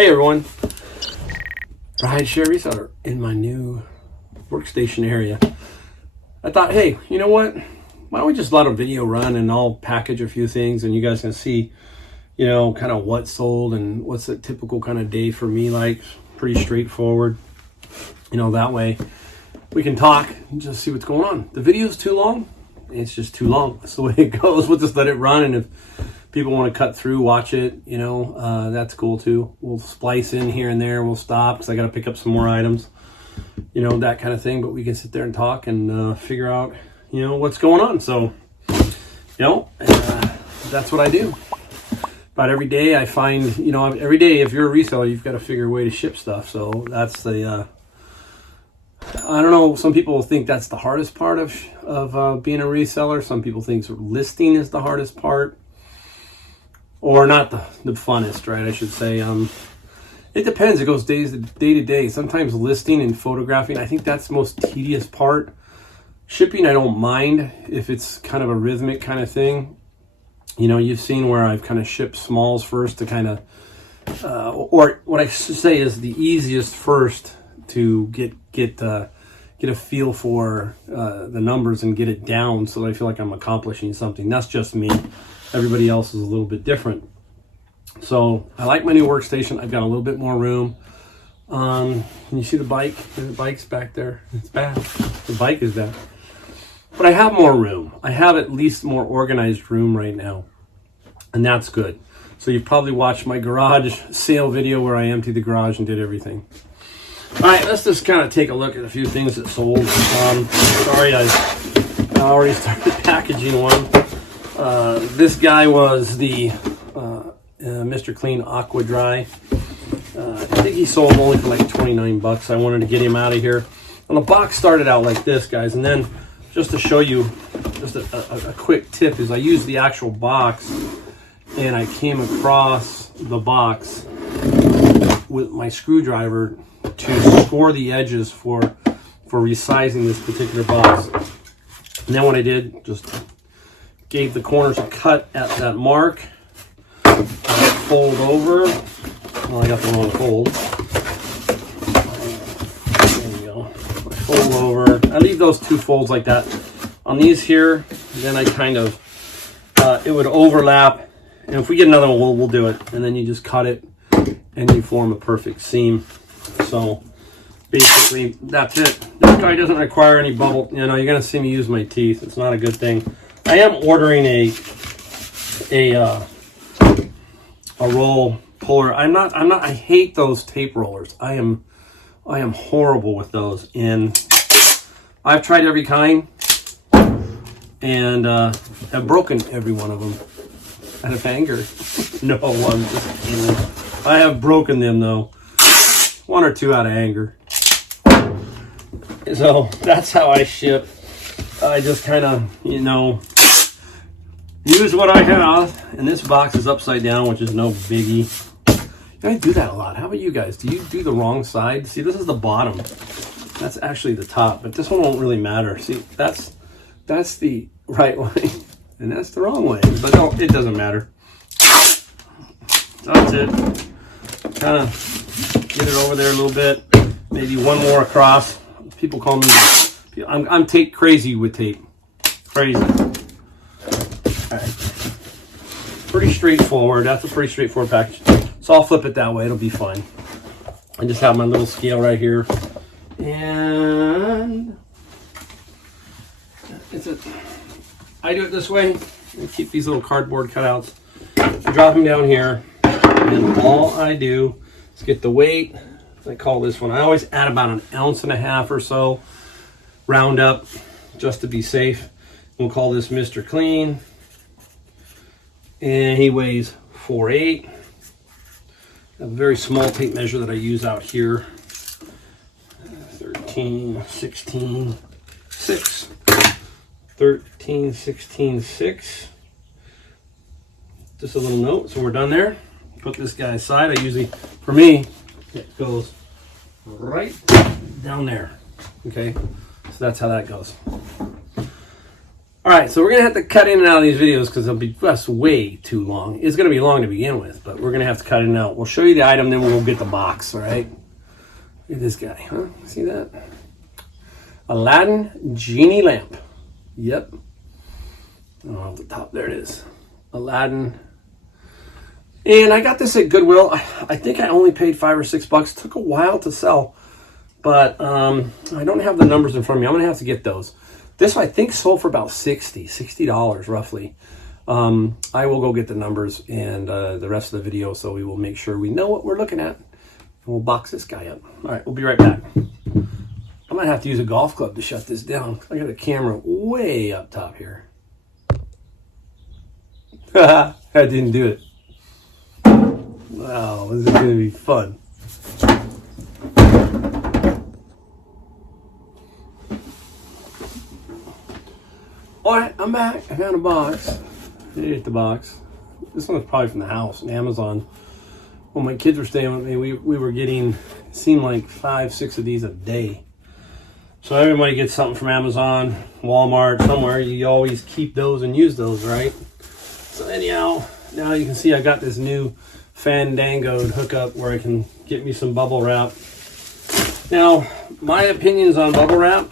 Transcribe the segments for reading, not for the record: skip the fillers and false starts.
Hey everyone, rideshare reseller in my new workstation area. I thought, hey, you know what? Why don't we just let a video run and I'll package a few things and you guys can see, you know, kind of what sold and what's a typical kind of day for me like. Pretty straightforward. You know, that way we can talk and just see what's going on. The video's too long. It's just too long. That's the way it goes. We'll just let it run, and if people want to cut through, watch it, you know, that's cool too. We'll splice in here and there. We'll stop because I got to pick up some more items, you know, that kind of thing. But we can sit there and talk and figure out, you know, what's going on. So, you know, that's what I do. About every day I find, you know, every day if you're a reseller, you've got to figure a way to ship stuff. So that's the, I don't know, some people think that's the hardest part of being a reseller. Some people think listing is the hardest part. Or not the funnest, right? I should say. It depends. It goes day to day. Sometimes listing and photographing, I think that's the most tedious part. Shipping, I don't mind if it's kind of a rhythmic kind of thing. You know, you've seen where I've kind of shipped smalls first to kind of, or what I should say is the easiest first to get a feel for the numbers and get it down so that I feel like I'm accomplishing something. That's just me. Everybody else is a little bit different. So I like my new workstation. I've got a little bit more room. Can you see the bike? The bike's back there. It's bad. The bike is bad. But I have more room. I have at least more organized room right now. And that's good. So you've probably watched my garage sale video where I emptied the garage and did everything. All right, let's just kind of take a look at a few things that sold. Sorry, I already started packaging one. This guy was the Mr. Clean Aqua Dry. I think he sold only for like 29 bucks. I wanted to get him out of here. And the box started out like this, guys. And then just to show you, just a quick tip is I used the actual box and I came across the box with my screwdriver to score the edges for resizing this particular box. And then what I did, just gave the corners a cut at that mark. I fold over. Well, I got the wrong fold. There you go. I fold over. I leave those two folds like that. On these here, then I kind of, it would overlap. And if we get another one, we'll do it. And then you just cut it and you form a perfect seam. So basically, that's it. This guy doesn't require any bubble. You know, you're going to see me use my teeth. It's not a good thing. I am ordering a roll puller. I hate those tape rollers. I am horrible with those. And I've tried every kind and have broken every one of them out of anger. No, I'm just kidding. I have broken them though. One or two out of anger. So that's how I ship. I just kind of, you know, use what I have. And this box is upside down, which is no biggie. I do that a lot. How about you guys? Do you do the wrong side? See, this is the bottom. That's actually the top, but this one won't really matter. See, that's the right way, and that's the wrong way. But no, it doesn't matter. That's it. Kind of get it over there a little bit. Maybe one more across. People call me, I'm tape crazy with tape. Crazy. All right. Pretty straightforward. That's a pretty straightforward package. So I'll flip it that way. It'll be fine. I just have my little scale right here. And I do it this way. I keep these little cardboard cutouts. I drop them down here. And all I do is get the weight. I call this one. I always add about 1.5 ounces or so. Round up just to be safe. We'll call this Mr. Clean. And he weighs 4.8. A very small tape measure that I use out here. 13, 16, 6. 13, 16, 6. Just a little note. So we're done there. Put this guy aside. I usually, for me, it goes right down there. Okay. So that's how that goes. All right, so we're gonna have to cut in and out of these videos because they'll be just way too long. It's gonna be long to begin with, but we're gonna have to cut in and out. We'll show you the item, then we'll get the box. All right. Look at this guy, huh? See that? Aladdin genie lamp. Yep. Oh, off the top, there it is. Aladdin. And I got this at Goodwill. I think I only paid $5 or $6. It took a while to sell, but I don't have the numbers in front of me. I'm gonna have to get those. This I think sold for about $60 roughly. I will go get the numbers and the rest of the video, so we will make sure we know what we're looking at. And we'll box this guy up. All right, we'll be right back. I might have to use a golf club to shut this down. I got the camera way up top here. I didn't do it. Wow, this is going to be fun. All right, I'm back. I found a box. I ate the box. This one was probably from the house, on Amazon. When my kids were staying with me, we were getting, it seemed like 5, 6 of these a day. So everybody gets something from Amazon, Walmart, somewhere. You always keep those and use those, right? So anyhow, now you can see I got this new fandangoed hookup where I can get me some bubble wrap. Now, my opinions on bubble wrap,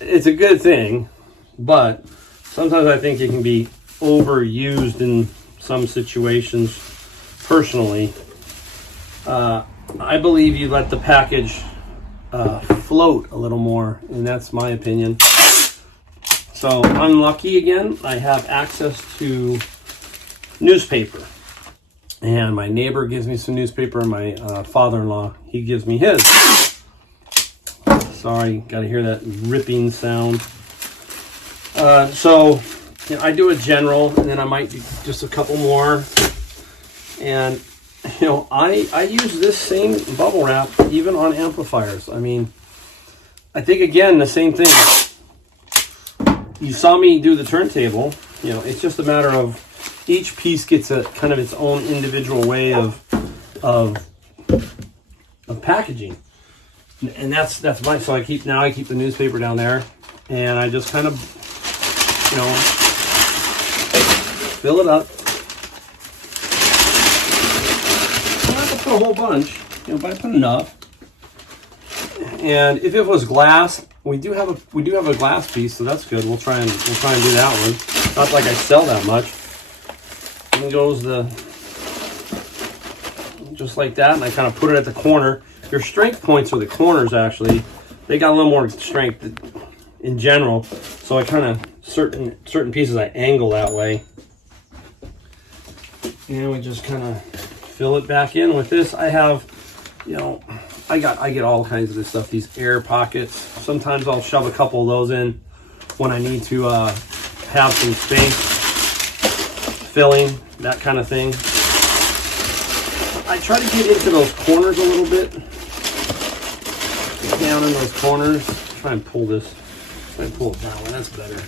it's a good thing, but sometimes I think it can be overused in some situations. Personally, I believe you let the package float a little more, and that's my opinion. So I'm lucky again. I have access to newspaper, and my neighbor gives me some newspaper, and my father-in-law, he gives me his. Sorry, got to hear that ripping sound. So you know, I do a general, and then I might do just a couple more. And you know, I use this same bubble wrap even on amplifiers. I mean, I think again the same thing. You saw me do the turntable. You know, it's just a matter of each piece gets a kind of its own individual way of packaging. And that's my, so I keep the newspaper down there, and I just kind of, you know, fill it up. I don't have to put a whole bunch, you know, but I put enough. And if it was glass, we do have a glass piece, so that's good. We'll try and do that one. Not like I sell that much. And goes just like that, and I kind of put it at the corner. Your strength points are the corners, actually. They got a little more strength in general. So I kind of, certain pieces I angle that way. And we just kind of fill it back in with this. I have, you know, I get all kinds of this stuff, these air pockets. Sometimes I'll shove a couple of those in when I need to have some space, filling, that kind of thing. I try to get into those corners a little bit. Get down in those corners. Try and pull this. Try and pull it down. That's better.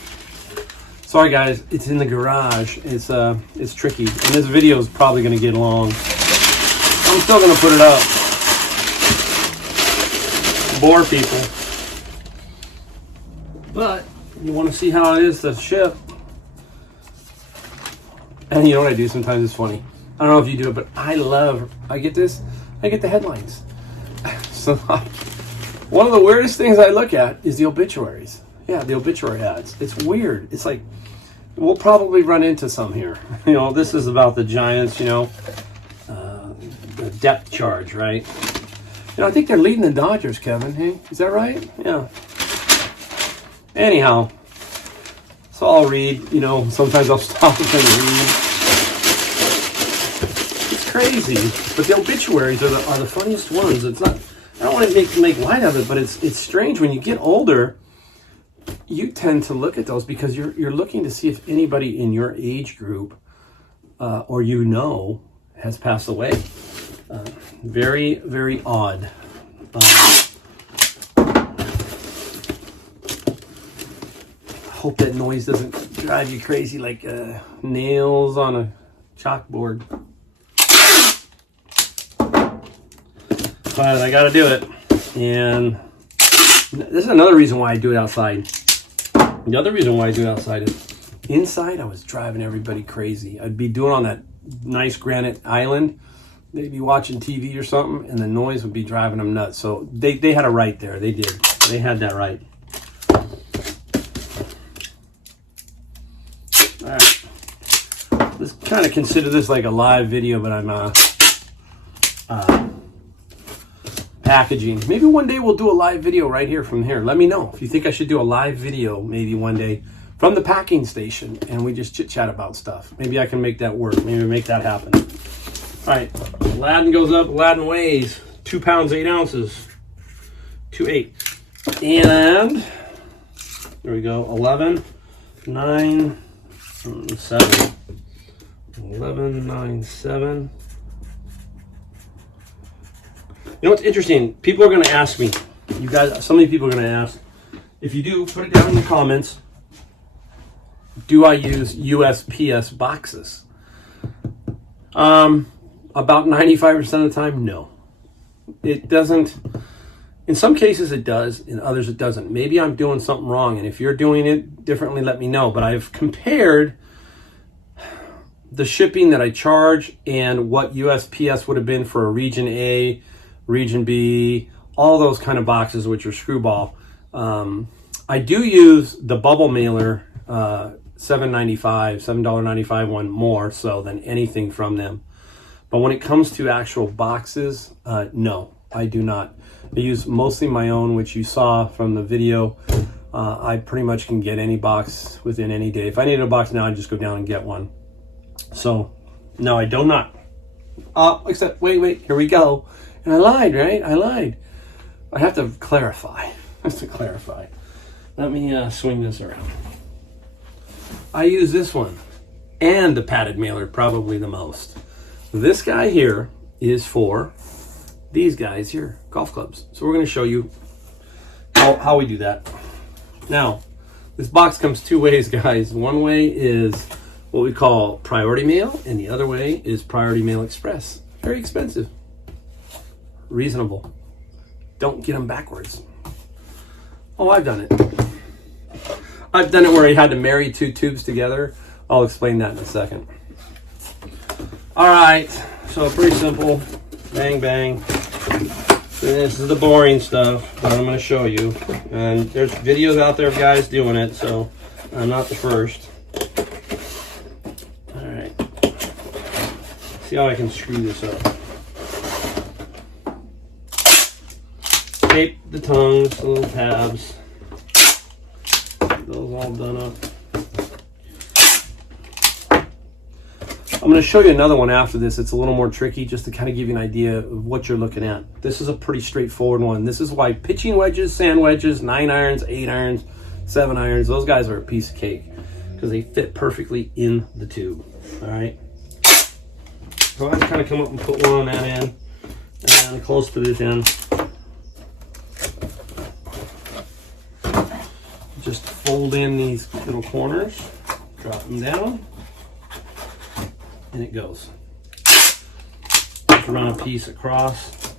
Sorry guys, it's in the garage. It's tricky, and this video is probably going to get long. I'm still going to put it up. Bore people. But you want to see how it is to ship. And you know what I do sometimes? It's funny. I don't know if you do it, but I get this. I get the headlines. So one of the weirdest things I look at is the obituaries. Yeah, the obituary ads. It's weird. It's like, we'll probably run into some here. You know, this is about the Giants, you know, the depth charge, right? You know, I think they're leading the Dodgers, Kevin. Hey, is that right? Yeah. Anyhow, so I'll read, you know, sometimes I'll stop and read. It's crazy, but the obituaries are the funniest ones. It's not, I don't want to make light of it, but it's strange when you get older. You tend to look at those because you're looking to see if anybody in your age group or you know has passed away. Very, very odd. Hope that noise doesn't drive you crazy like nails on a chalkboard. But I gotta do it. And this is another reason why I do it outside. The other reason why I do it outside is inside I was driving everybody crazy. I'd be doing on that nice granite island. They'd be watching TV or something, and the noise would be driving them nuts. So they had a right there. They did. They had that right. All right. Let's kind of consider this like a live video, but I'm packaging. Maybe one day we'll do a live video right here from here. Let me know if you think I should do a live video maybe one day from the packing station, and we just chit chat about stuff. Maybe I can make that work. Maybe make that happen. All right, Aladdin goes up. Aladdin weighs 2 pounds 8 ounces. 2.8. And there we go. 11, 9, 7. 11, 9, 7. You know what's interesting? People are going to ask me. You guys, so many people are going to ask. If you do, put it down in the comments. Do I use USPS boxes? About 95% of the time, no. It doesn't. In some cases it does, in others it doesn't. Maybe I'm doing something wrong, and if you're doing it differently, let me know. But I've compared the shipping that I charge and what USPS would have been for a region A, region B, all those kind of boxes, which are screwball. I do use the bubble mailer, $7.95 one more so than anything from them. But when it comes to actual boxes, no, I do not. I use mostly my own, which you saw from the video. I pretty much can get any box within any day. If I needed a box now, I'd just go down and get one. So, no, I do not. Except, wait, here we go. And I lied, right? I lied. I have to clarify. Let me swing this around. I use this one and the padded mailer probably the most. This guy here is for these guys here, golf clubs. So we're going to show you how we do that. Now, this box comes 2 ways, guys. One way is what we call priority mail, and the other way is priority mail express. Very expensive. Reasonable. Don't get them backwards. Oh, I've done it. I've done it where he had to marry 2 tubes together. I'll explain that in a second. All right, so pretty simple. Bang, bang. This is the boring stuff that I'm going to show you. And there's videos out there of guys doing it, so I'm not the first. All right. See how I can screw this up. Tape the tongues, the little tabs. Get those all done up. I'm going to show you another one after this. It's a little more tricky just to kind of give you an idea of what you're looking at. This is a pretty straightforward one. This is why pitching wedges, sand wedges, 9 irons, 8 irons, 7 irons, those guys are a piece of cake because they fit perfectly in the tube. All right. So I kind of come up and put one on that end and close to this end. Just fold in these little corners, drop them down. And it goes. Just run a piece across.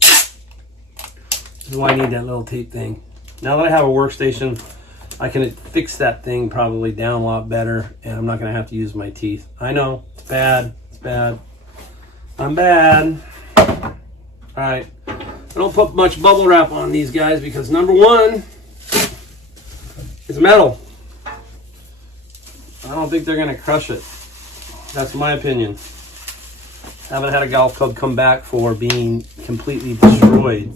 This is why I need that little tape thing. Now that I have a workstation, I can fix that thing probably down a lot better, and I'm not going to have to use my teeth. I know, it's bad. It's bad. I'm bad. All right. I don't put much bubble wrap on these guys because number one, it's metal. I don't think they're going to crush it. That's my opinion. Haven't had a golf club come back for being completely destroyed.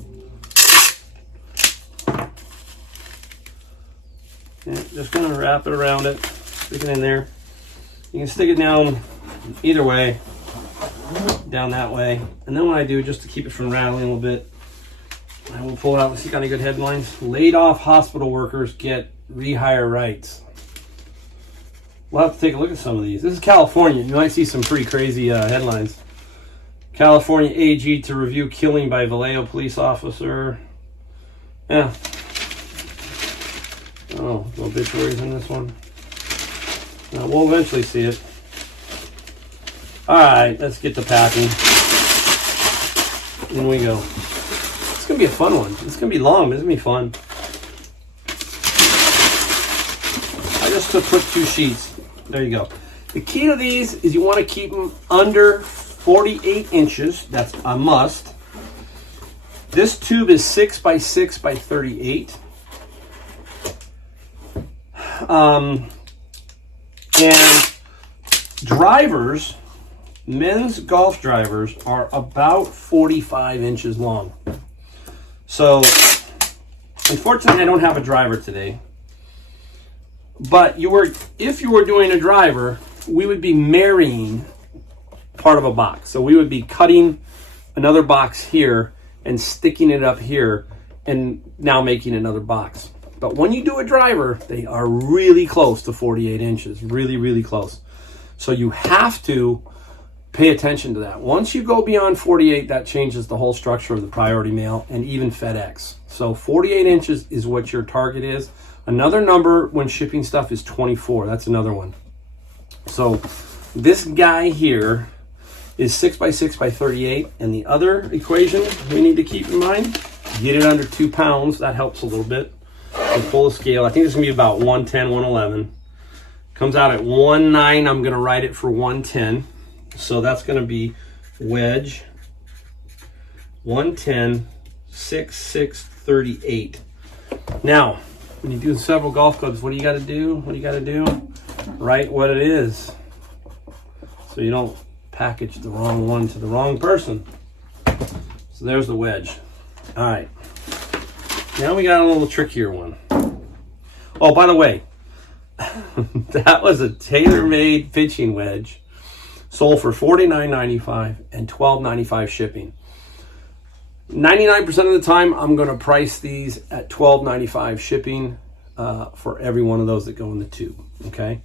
Yeah, just going to wrap it around it. Stick it in there. You can stick it down either way. Down that way. And then what I do, just to keep it from rattling a little bit, I will pull it out. Let's see, got any good headlines? Laid off hospital workers get rehire rights. We'll have to take a look at some of these. This is California. You might see some pretty crazy headlines. California AG to review killing by Vallejo police officer. Yeah. Oh, no obituaries in this one. We'll eventually see it. All right, let's get to packing. In we go. It's going to be a fun one. It's going to be long, but it's going to be fun. to put 2 sheets. There you go. The key to these is you want to keep them under 48 inches. That's a must. This tube is 6 by 6 by 38. And drivers, men's golf drivers, are about 45 inches long. So, unfortunately, I don't have a driver today. But if you were doing a driver, we would be marrying part of a box. So we would be cutting another box here and sticking it up here and now making another box. But when you do a driver, they are really close to 48 inches, really, really close. So you have to pay attention to that. Once you go beyond 48, that changes the whole structure of the priority mail and even FedEx. So 48 inches is what your target is. Another number when shipping stuff is 24. That's another one. So this guy here is 6 by 6 by 38. And the other equation we need to keep in mind, get it under 2 pounds. That helps a little bit. And pull the scale. I think it's going to be about 110, 111. Comes out at 1.9. I'm going to write it for 110. So that's going to be wedge 110, 6, 6, 38. Now, when you do several golf clubs, what do you got to do? What do you got to do? Write what it is, so you don't package the wrong one to the wrong person. So there's the wedge. All right. Now we got a little trickier one. Oh, by the way, that was a tailor-made pitching wedge. Sold for $49.95 and $12.95 shipping. 99% of the time, I'm going to price these at $12.95 shipping for every one of those that go in the tube. Okay,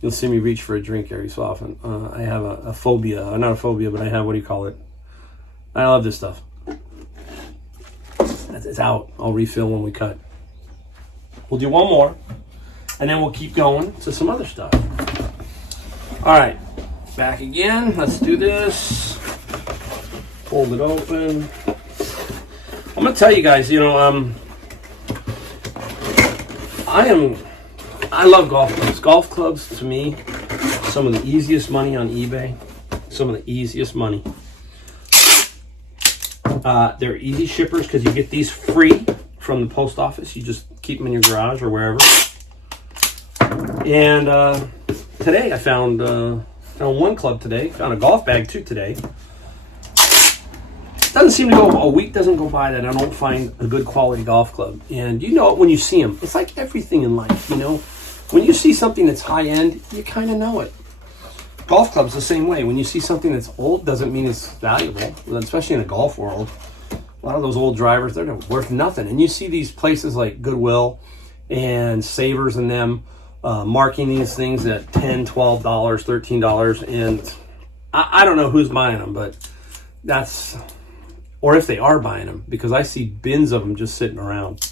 you'll see me reach for a drink every so often. I have a phobia, not a phobia, but I have, what do you call it? I love this stuff. It's out. I'll refill when we cut. We'll do one more, and then we'll keep going to some other stuff. All right. Back again. Let's do this. Fold it open. I'm gonna tell you guys, I love golf clubs. Golf clubs, to me, some of the easiest money on eBay. Some of the easiest money. They're easy shippers because you get these free from the post office. You just keep them in your garage or wherever. And today I found one club today. Found a golf bag too today. Doesn't seem to go, a week doesn't go by that I don't find a good quality golf club. And you know it when you see them. It's like everything in life, When you see something that's high end, you kind of know it. Golf clubs the same way. When you see something that's old, doesn't mean it's valuable, especially in a golf world. A lot of those old drivers, they're worth nothing. And you see these places like Goodwill and Savers and them marking these things at $10, $12, $13. And I don't know who's buying them, but that's, or if they are buying them, because I see bins of them just sitting around.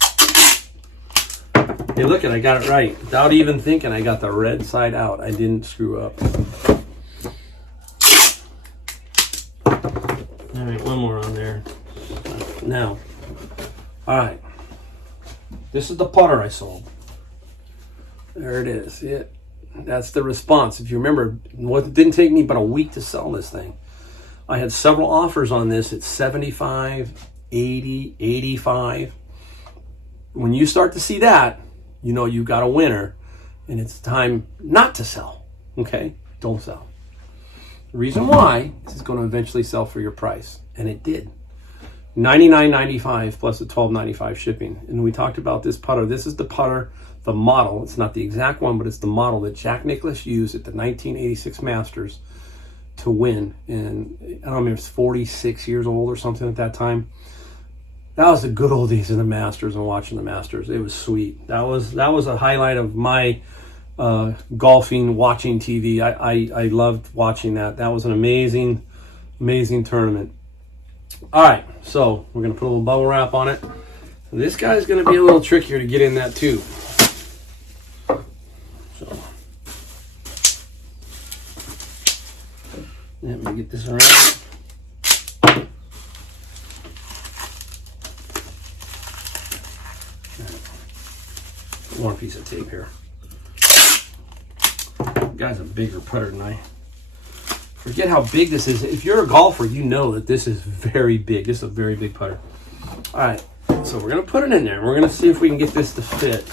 Hey, look, I got it right. Without even thinking, I got the red side out. I didn't screw up. All right, one more on there. Now, all right. This is the putter I sold. There it is. That's the response. If you remember, it didn't take me but a week to sell this thing. I had several offers on this at 75, 80, 85. When you start to see that, you know you got a winner, and it's time not to sell. Okay? Don't sell. The reason why is it's going to eventually sell for your price, and it did. $99.95 plus the $12.95 shipping. And we talked about this putter. This is the putter, the model. It's not the exact one, but it's the model that Jack Nicklaus used at the 1986 Masters to win. And I don't remember, if it's 46 years old or something at that time. That was the good old days of the Masters and watching the Masters. It was sweet. That was a highlight of my golfing, watching TV. I loved watching that. That was an amazing, amazing tournament. All right, so we're going to put a little bubble wrap on it. This guy's going to be a little trickier to get in that tube. So, let me get this around. One piece of tape here. guy's a bigger putter than I. Forget how big this is. If you're a golfer, you know that this is very big. This is a very big putter. All right, so we're gonna put it in there. We're gonna see if we can get this to fit.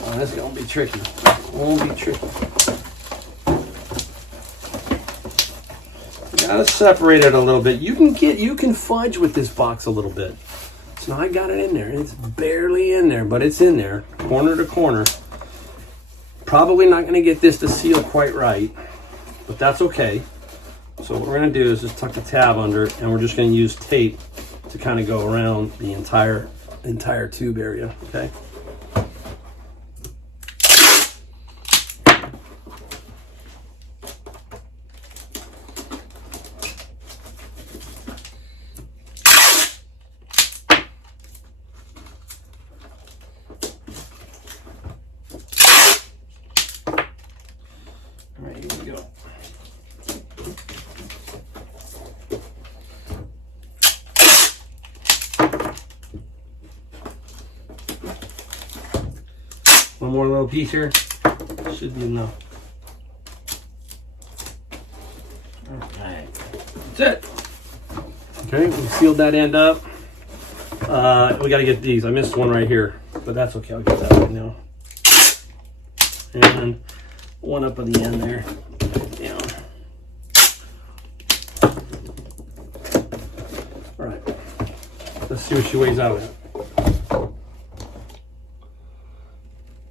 Oh, this is gonna be tricky. It won't be tricky. You gotta separate it a little bit. You can fudge with this box a little bit. So now I got it in there. It's barely in there, but it's in there, corner to corner. Probably not gonna get this to seal quite right, but that's okay. So what we're gonna do is just tuck the tab under, and we're just gonna use tape to kind of go around the entire tube area, okay? All right, here we go. One more little piece here. Should be enough. Alright. That's it. Okay, we sealed that end up. We gotta get these. I missed one right here, but that's okay. I'll get that right now. And one up at the end there. Down. Alright. Let's see what she weighs out at.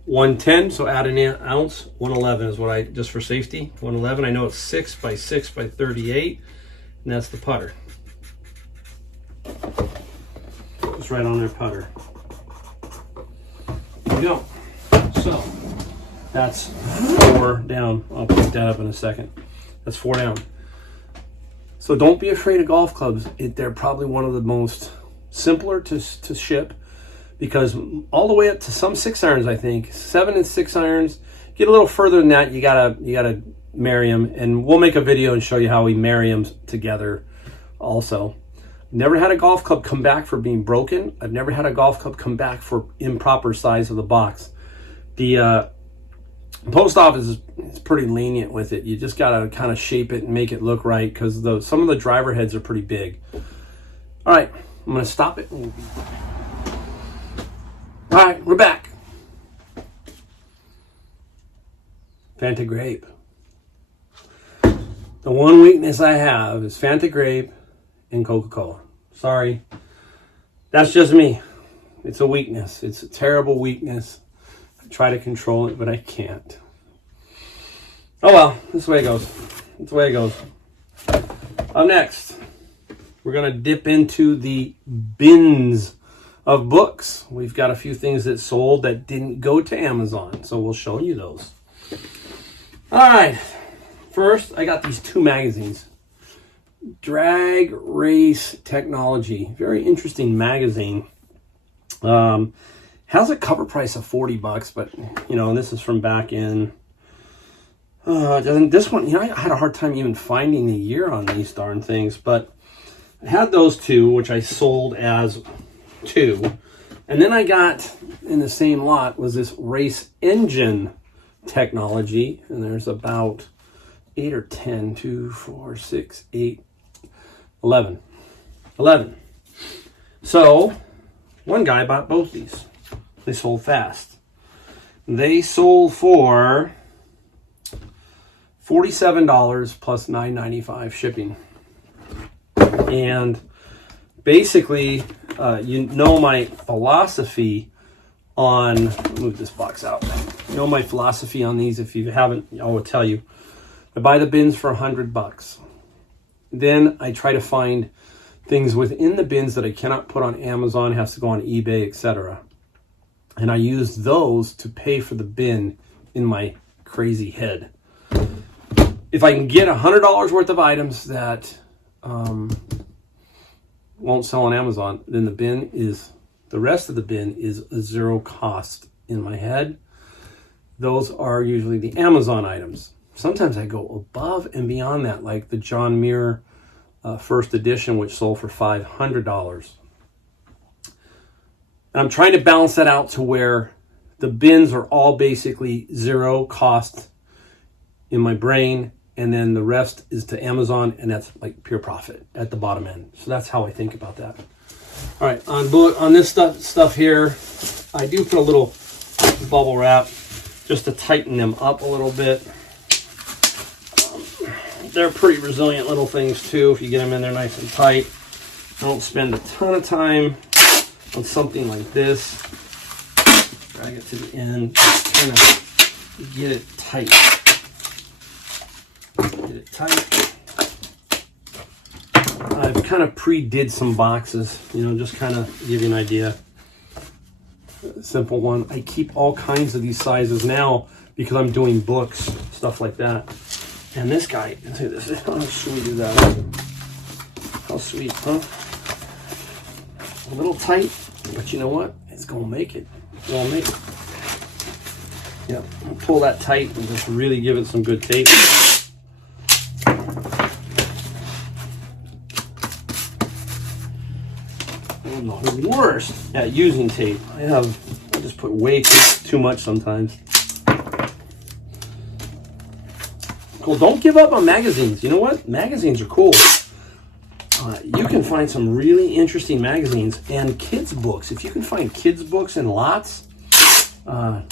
110, so add an ounce. 111 is what I, just for safety. 111, I know it's 6 by 6 by 38, and that's the putter. It's right on their putter. There we go. So, that's 4 down. I'll pick that up in a second. That's 4 down. So don't be afraid of golf clubs. They're probably one of the most simpler to ship, because all the way up to some 6 irons, I think 7 and 6 irons, get a little further than that, you gotta marry them, and we'll make a video and show you how we marry them together. Also, never had a golf club come back for being broken. I've never had a golf club come back for improper size of the box. The post office is pretty lenient with it. You just gotta kind of shape it and make it look right, because some of the driver heads are pretty big. All right, I'm gonna stop it. All right, we're back. Fanta grape. The one weakness I have is Fanta grape and Coca-Cola. Sorry. That's just me. It's a weakness. It's a terrible weakness. I try to control it, but I can't. Oh well, this is the way it goes. That's the way it goes. Up next, we're going to dip into the bins of books. We've got a few things that sold that didn't go to Amazon, so we'll show you those. All right, first I got these 2 magazines. Drag Race Technology, very interesting magazine. Has a cover price of $40, but you know, and this is from back in. This one, you know, I had a hard time even finding the year on these darn things, but I had those 2, which I sold as 2, and then I got in the same lot was this race engine technology, and there's about 8 or 10, 2, 4, 6, 8, 11. So one guy bought both these. They sold fast. They sold for $47 plus $9.95 shipping. And basically, you know my philosophy on, move this box out. You know my philosophy on these. If you haven't, I will tell you. I buy the bins for $100. Then I try to find things within the bins that I cannot put on Amazon, has to go on eBay, etc. And I use those to pay for the bin in my crazy head. If I can get $100 worth of items that won't sell on Amazon, then the rest of the bin is a 0 cost in my head. Those are usually the Amazon items. Sometimes I go above and beyond that, like the John Muir first edition, which sold for $500. And I'm trying to balance that out to where the bins are all basically 0 cost in my brain, and then the rest is to Amazon, and that's like pure profit at the bottom end. So that's how I think about that. All right, on this stuff here, I do put a little bubble wrap just to tighten them up a little bit. They're pretty resilient little things too if you get them in there nice and tight. I don't spend a ton of time on something like this. Drag it to the end, kind of get it tight. Get it tight. I've kind of pre-did some boxes, you know, just kind of give you an idea. Simple one. I keep all kinds of these sizes now because I'm doing books, stuff like that. And this guy, look at this, how sweet is that? How sweet, huh? A little tight, but you know what? It's gonna make it. It's gonna make it. Yep, pull that tight and just really give it some good tape. I'm the worst at using tape. I just put way too much sometimes. Cool. Don't give up on magazines. You know what? Magazines are cool. You can find some really interesting magazines and kids books. If you can find kids books in lots, I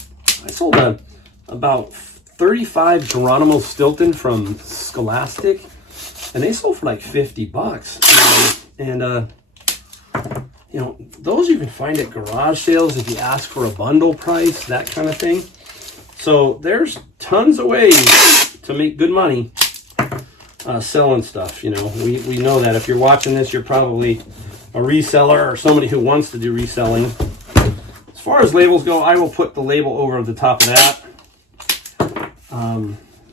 sold about 35 Geronimo Stilton from Scholastic, and they sold for like $50. And you know, those you can find at garage sales if you ask for a bundle price, that kind of thing. So there's tons of ways to make good money selling stuff. You know, we know that. If you're watching this, you're probably a reseller or somebody who wants to do reselling. As far as labels go, I will put the label over the top of that.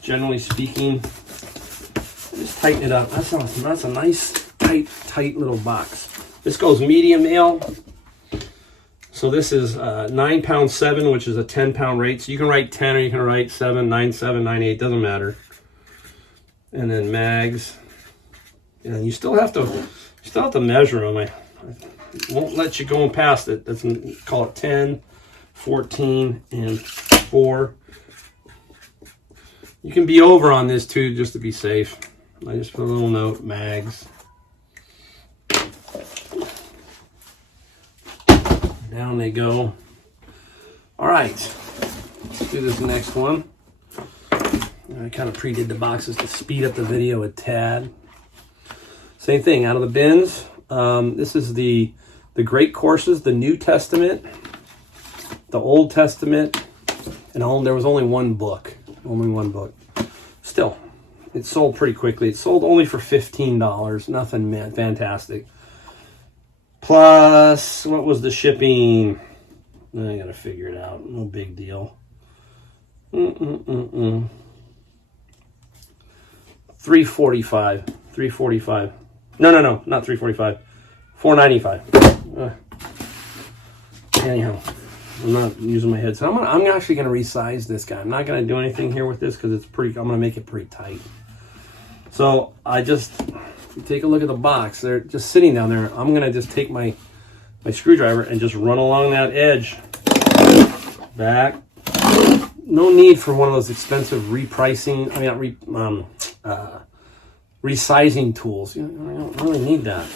Generally speaking, just tighten it up. That's a nice tight little box. This goes medium ale. So this is 9 pound 7, which is a 10 pound rate. So you can write 10 or you can write 7, 9, 7, 9, 8, doesn't matter. And then mags. And you still have to measure them. I won't let you go past it. That's, call it 10, 14, and 4. You can be over on this too, just to be safe. I just put a little note, mags. Down they go. All right, let's do this next one. I kind of pre-did the boxes to speed up the video a tad. Same thing, out of the bins. This is the great courses, the New Testament, the Old Testament, and there was only one book. Only one book. Still, it sold pretty quickly. It sold only for $15. Nothing fantastic. Plus, what was the shipping? I gotta figure it out. No big deal. $345. $345. No, not $345. $495. Anyhow, I'm not using my head, so I'm actually gonna resize this guy. I'm not gonna do anything here with this because I'm gonna make it pretty tight. So if you take a look at the box, they're just sitting down there. I'm gonna just take my screwdriver and just run along that edge back. No need for one of those expensive resizing tools. You don't really need that.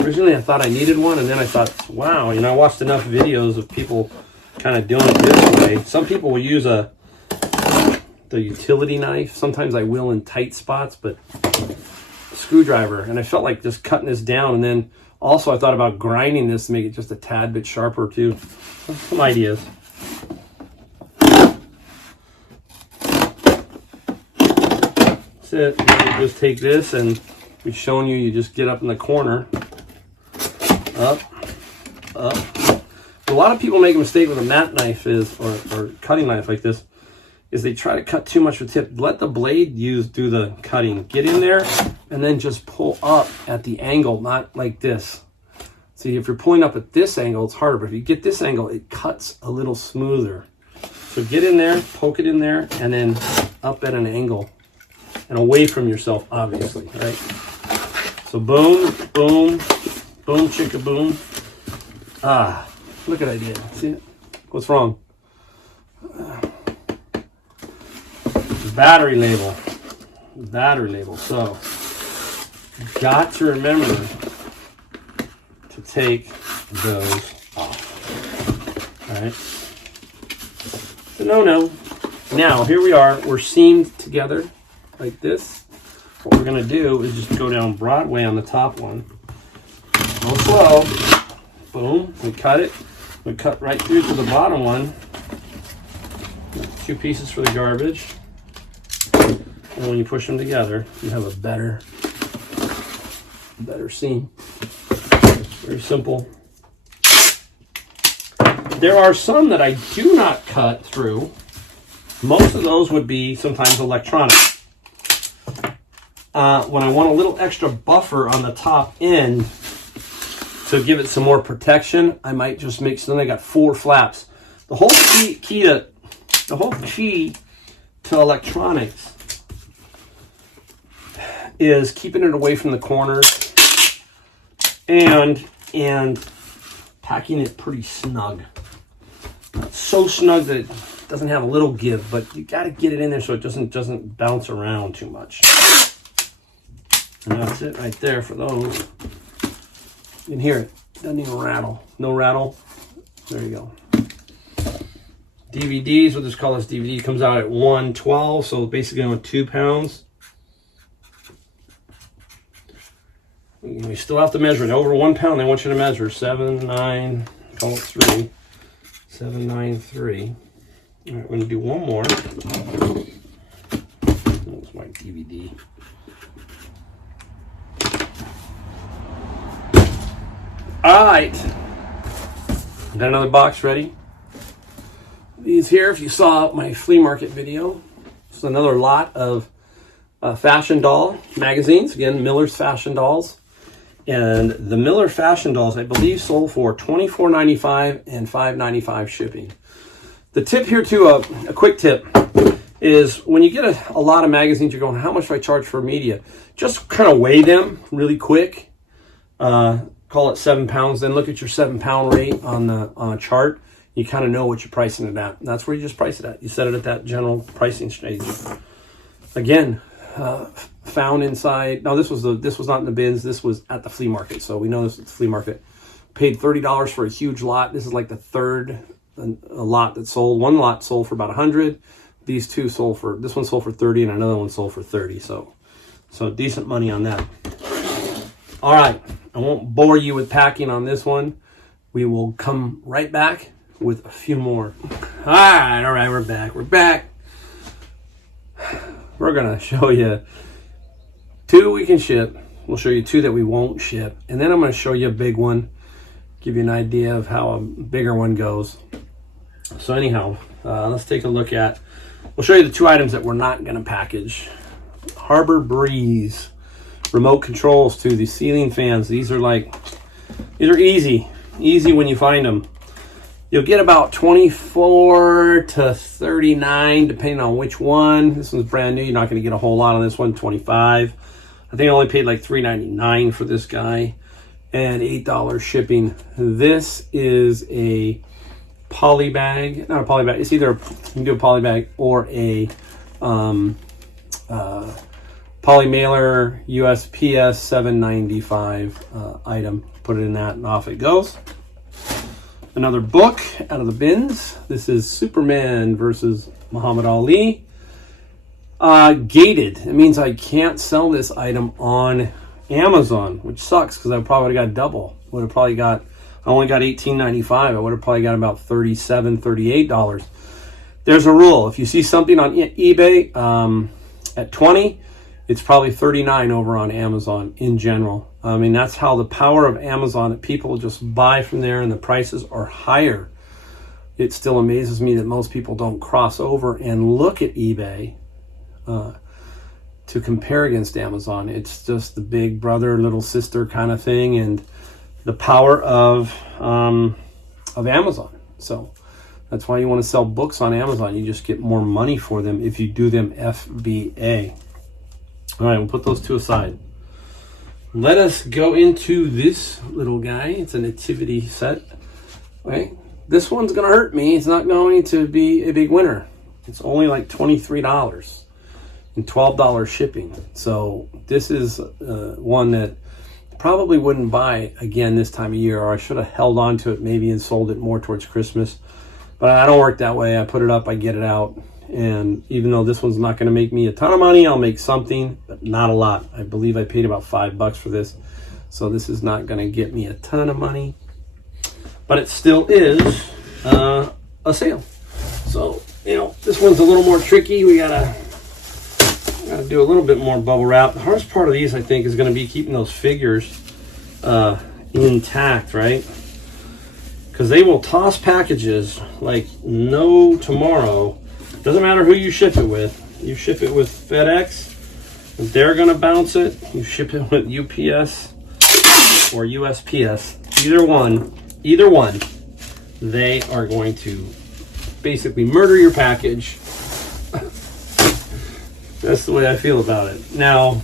Originally I thought I needed one, and then I thought, wow, I watched enough videos of people kind of doing it this way. Some people will use the utility knife. Sometimes I will in tight spots, but screwdriver. And I felt like just cutting this down, and then also I thought about grinding this to make it just a tad bit sharper too. Some ideas. That's it. You just take this, and we've shown you just get up in the corner. Up. A lot of people make a mistake with a mat knife or cutting knife like this, is they try to cut too much with the tip. Let the blade do the cutting. Get in there and then just pull up at the angle, not like this. See, if you're pulling up at this angle, it's harder, but if you get this angle, it cuts a little smoother. So get in there, poke it in there, and then up at an angle and away from yourself, obviously, right? So boom, boom, boom, chicka boom. Look at idea. See it? What's wrong? Battery label. Battery label. So, got to remember to take those off. All right. So no. Now, here we are. We're seamed together like this. What we're going to do is just go down Broadway on the top one. Go slow. Boom. We cut it. We cut right through to the bottom one. 2 pieces for the garbage. And when you push them together, you have a better seam. Very simple. There are some that I do not cut through. Most of those would be sometimes electronic. When I want a little extra buffer on the top end to give it some more protection, I might just make so then I got 4 flaps. The whole key to electronics is keeping it away from the corners and packing it pretty snug. So snug that it doesn't have a little give, but you got to get it in there so it doesn't bounce around too much. And that's it right there for those. You can hear it. Doesn't even rattle. No rattle. There you go. DVDs, we'll just call this DVD, comes out at 112, so basically on 2 pounds. We still have to measure it. Over 1 pound, they want you to measure 7, 9, call it 3. 7, 9, 3. All right, we're going to do one more. That was my DVD. All right. Got another box ready. These here, if you saw my flea market video, this is another lot of fashion doll magazines. Again, Miller's Fashion Dolls. And the Miller Fashion Dolls, I believe, sold for $24.95 and $5.95 shipping. The tip here, too, a quick tip, is when you get a lot of magazines, you're going, how much do I charge for media? Just kind of weigh them really quick. Call it 7 pounds. Then look at your 7-pound rate on a chart. You kind of know what you're pricing it at. And that's where you just price it at. You set it at that general pricing stage. Again, found inside. No, this was not in the bins. This was at the flea market. So we know this is the flea market. Paid $30 for a huge lot. This is like the third a lot that sold. One lot sold for about 100. These two sold for, this one sold for 30 and another one sold for 30. So decent money on that. All right, I won't bore you with packing on this one. We will come right back with a few more. All right, we're back. We're gonna show you 2 we can ship. We'll show you 2 that we won't ship. And then I'm gonna show you a big one, give you an idea of how a bigger one goes. So anyhow, let's take a look at, we'll show you the 2 items that we're not gonna package. Harbor Breeze. Remote controls to the ceiling fans. These are easy when you find them. You'll get about 24 to 39 depending on which one. This one's brand new. You're not going to get a whole lot on this one. 25. I think I only paid like $3.99 for this guy and $8 shipping. This is a poly bag. Not a poly bag. It's either you can do a poly bag or a poly mailer USPS 795 item. Put it in that and off it goes. Another book out of the bins. This is Superman versus Muhammad Ali. Gated. It means I can't sell this item on Amazon, which sucks because I probably got double. I only got $18.95. I would have probably got about $37, $38. There's a rule. If you see something on eBay at 20, it's probably 39 over on Amazon in general. I mean, that's how the power of Amazon, that people just buy from there and the prices are higher. It still amazes me that most people don't cross over and look at eBay to compare against Amazon. It's just the big brother, little sister kind of thing, and the power of Amazon. So that's why you want to sell books on Amazon. You just get more money for them if you do them FBA. All right, we'll put those 2 aside. Let us go into this little guy. It's a nativity set. Right? this one's gonna hurt me. It's not going to be a big winner. It's only like $23 and $12 shipping. So this is one that probably wouldn't buy again this time of year, or I should have held on to it maybe and sold it more towards Christmas. But I don't work that way. I put it up, I get it out. And even though this one's not going to make me a ton of money, I'll make something, but not a lot. I believe I paid about $5 for this. So this is not going to get me a ton of money, but it still is a sale. So, you know, this one's a little more tricky. We gotta do a little bit more bubble wrap. The hardest part of these, I think, is going to be keeping those figures intact, right? Because they will toss packages like no tomorrow. Doesn't matter who you ship it with. You ship it with FedEx, they're going to bounce it. You ship it with UPS or USPS, either one, they are going to basically murder your package. That's the way I feel about it. Now,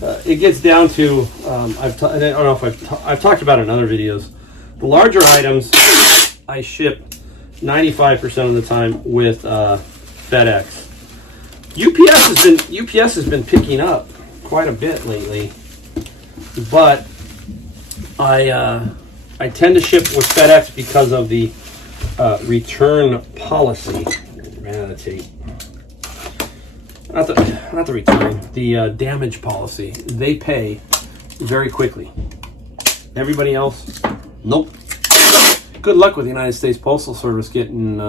it gets down to, I don't know if I've talked about it in other videos. The larger items, I ship 95% of the time with FedEx. UPS has been picking up quite a bit lately, but I tend to ship with FedEx because of the return policy. Ran out of tape. Not the return, the damage policy. They pay very quickly. Everybody else, nope. Good luck with the United States Postal Service getting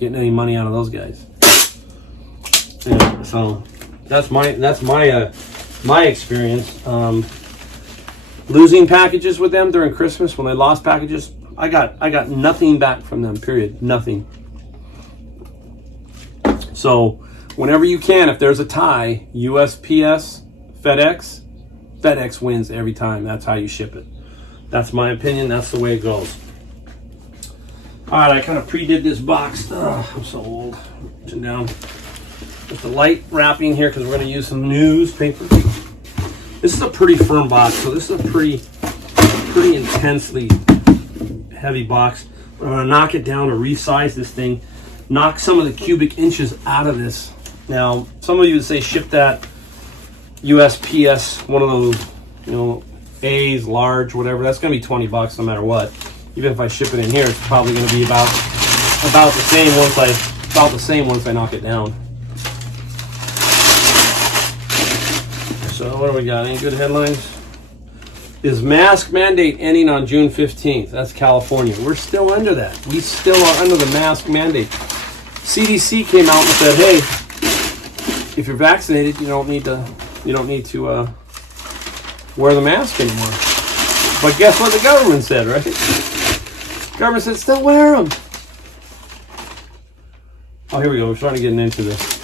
any money out of those guys. Yeah, so that's my experience. Losing packages with them during Christmas when they lost packages, I got nothing back from them. Period. Nothing. So whenever you can, if there's a tie, USPS, FedEx wins every time. That's how you ship it. That's my opinion. That's the way it goes. All right, I kind of pre-did this box. I'm so old. Turn down. With the light wrapping here because we're going to use some newspaper. This is a pretty firm box, so this is a pretty intensely heavy box. I'm going to knock it down or resize this thing, knock some of the cubic inches out of this. Now, some of you would say ship that USPS, one of those, you know, A's, large, whatever. That's going to be $20 no matter what. Even if I ship it in here, it's probably going to be about the same once I knock it down. So what do we got? Any good headlines? Is mask mandate ending on June 15th? That's California. We're still under that. We still are under the mask mandate. CDC came out and said, hey, if you're vaccinated, you don't need to wear the mask anymore. But guess what the government said, right? The government said, still wear them. Oh, here we go. We're starting to get into this.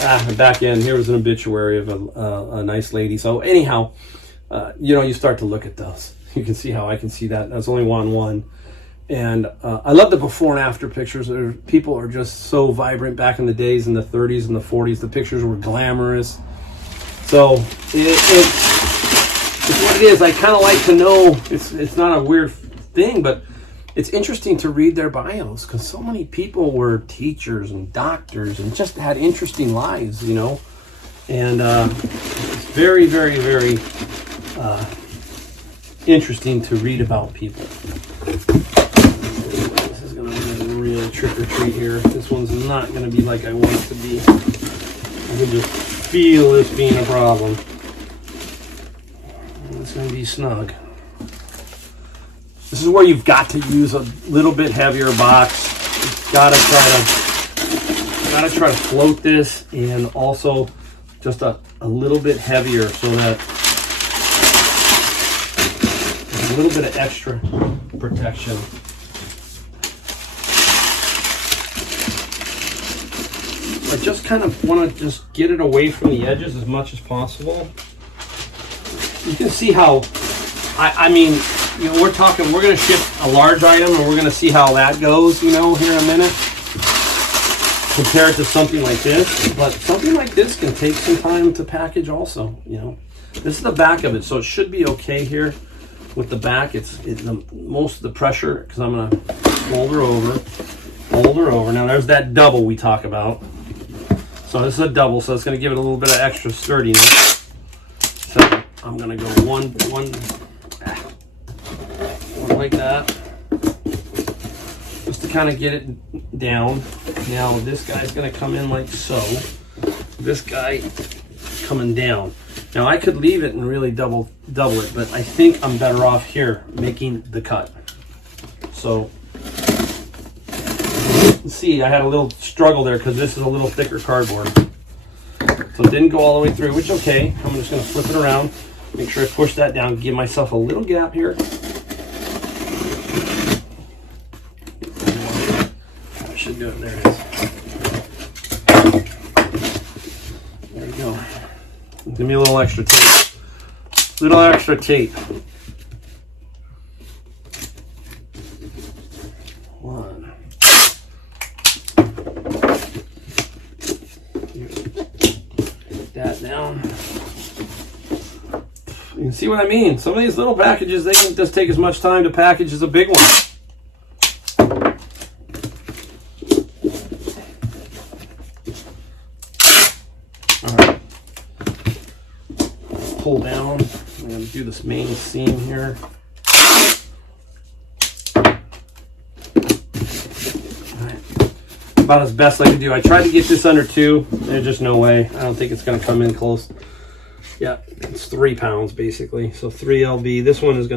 The back end, here was an obituary of a nice lady. So anyhow, you start to look at those. You can see how I can see that. That's only one. And I love the before and after pictures. People are just so vibrant back in the days in the 30s and the 40s. The pictures were glamorous. So it's what it is. I kind of like to know, it's not a weird thing, but it's interesting to read their bios because so many people were teachers and doctors and just had interesting lives, you know. And it's very, very, very interesting to read about people. This is going to be a real trick or treat here. This one's not going to be like I want it to be. I can just feel this being a problem. It's going to be snug. This is where you've got to use a little bit heavier box. You've got to try to float this, and also just a little bit heavier so that there's a little bit of extra protection. I just kind of want to just get it away from the edges as much as possible. You can see how, I mean, we're going to ship a large item and we're going to see how that goes, here in a minute. Compared to something like this. But something like this can take some time to package also, This is the back of it, so it should be okay here with the back. It's most of the pressure, because I'm going to fold her over, fold her over. Now there's that double we talk about. So this is a double, so it's going to give it a little bit of extra sturdiness. So I'm going to go one like that, just to kind of get it down. Now this guy's going to come in like so. This guy coming down. Now I could leave it and really double it, but I think I'm better off here making the cut. So see, I had a little struggle there because this is a little thicker cardboard. So it didn't go all the way through, which is okay. I'm just going to flip it around, make sure I push that down, give myself a little gap here. I should do it. There it is. There we go. Give me a little extra tape. Little extra tape. One. Put that down. You can see what I mean. Some of these little packages, they can just take as much time to package as a big one. Pull down. I'm going to do this main seam here. About as best I can do. I tried to get this under 2. There's just no way. I don't think it's going to come in close. Yeah, it's 3 pounds basically. So 3 lb. This one's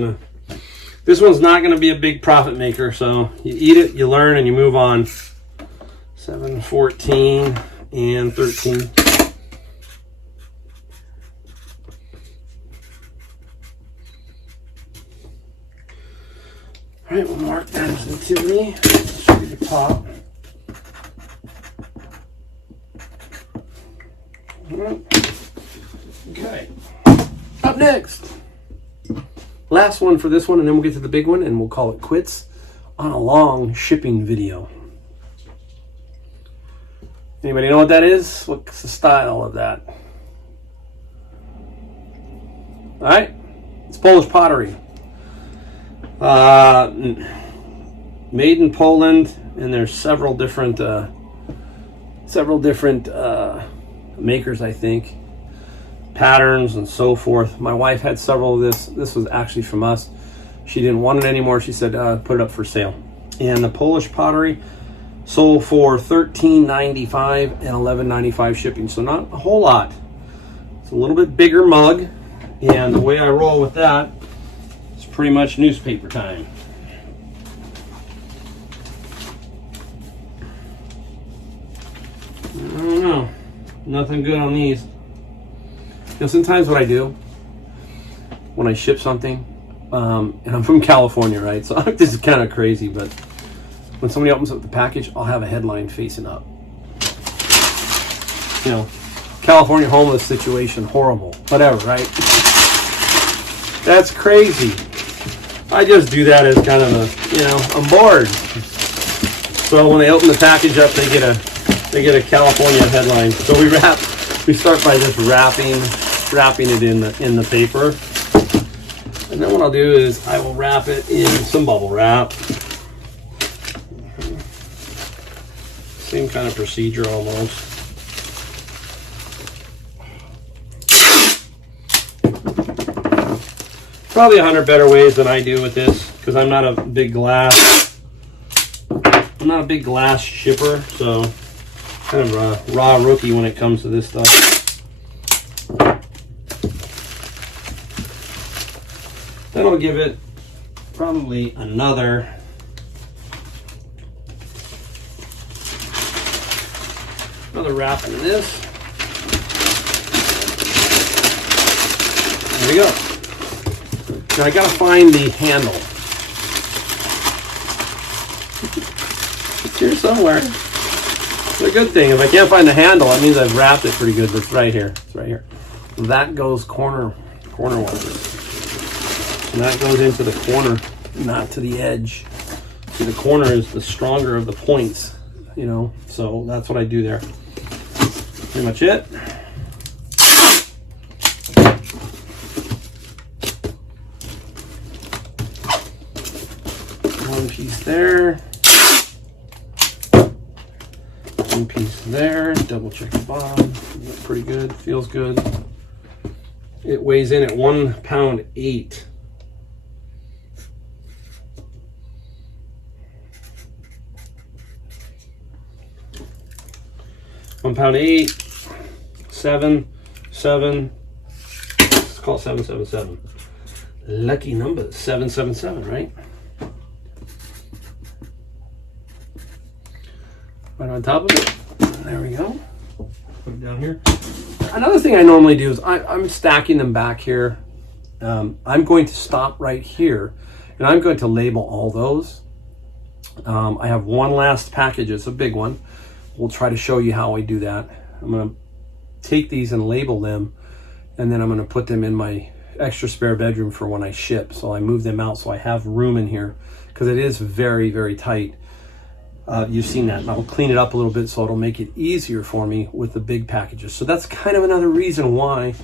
not going to be a big profit maker. So you eat it, you learn, and you move on. 7, 14, and 13. All right, we'll mark that as nativity. Show you the top. Okay. Up next. Last one for this one, and then we'll get to the big one, and we'll call it quits on a long shipping video. Anybody know what that is? What's the style of that? All right. It's Polish pottery. Made in Poland, and there's several different makers, I think, patterns and so forth. My wife had several of this. This was actually from us. She didn't want it anymore. She said put it up for sale. And the Polish pottery sold for $13.95 and $11.95 shipping, so not a whole lot. It's a little bit bigger mug, and the way I roll with that, pretty much newspaper time. I don't know. Nothing good on these. You know, sometimes what I do when I ship something, and I'm from California, right? So this is kind of crazy, but when somebody opens up the package, I'll have a headline facing up. You know, California homeless situation, horrible, whatever, right? That's crazy. I just do that as kind of a, you know, I'm bored. So when they open the package up, they get a California headline. So we start by just wrapping it in the paper. And then what I'll do is I will wrap it in some bubble wrap. Same kind of procedure almost. Probably 100 better ways than I do with this, because I'm not a big glass shipper, so kind of a raw rookie when it comes to this stuff. Then I'll give it probably another wrapping of this. There we go. Now I gotta find the handle. It's here somewhere. It's a good thing. If I can't find the handle, that means I've wrapped it pretty good. But it's right here. It's right here. That goes corner wise. And that goes into the corner, not to the edge. See, the corner is the stronger of the points, you know. So that's what I do there. Pretty much it. One piece there. One piece there. Double check the bottom. That's pretty good. Feels good. It weighs in at 1 pound 8. £1.8, 7, 7. Let's call it 777. Lucky number, 777, right? Right on top of it. There we go. Put it down here. Another thing I normally do is I'm stacking them back here. I'm going to stop right here, and I'm going to label all those. I have one last package. It's a big one. We'll try to show you how I do that. I'm going to take these and label them, and then I'm going to put them in my extra spare bedroom for when I ship. So I move them out so I have room in here, because it is very, very tight. You've seen that, and I'll clean it up a little bit so it'll make it easier for me with the big packages. So that's kind of another reason why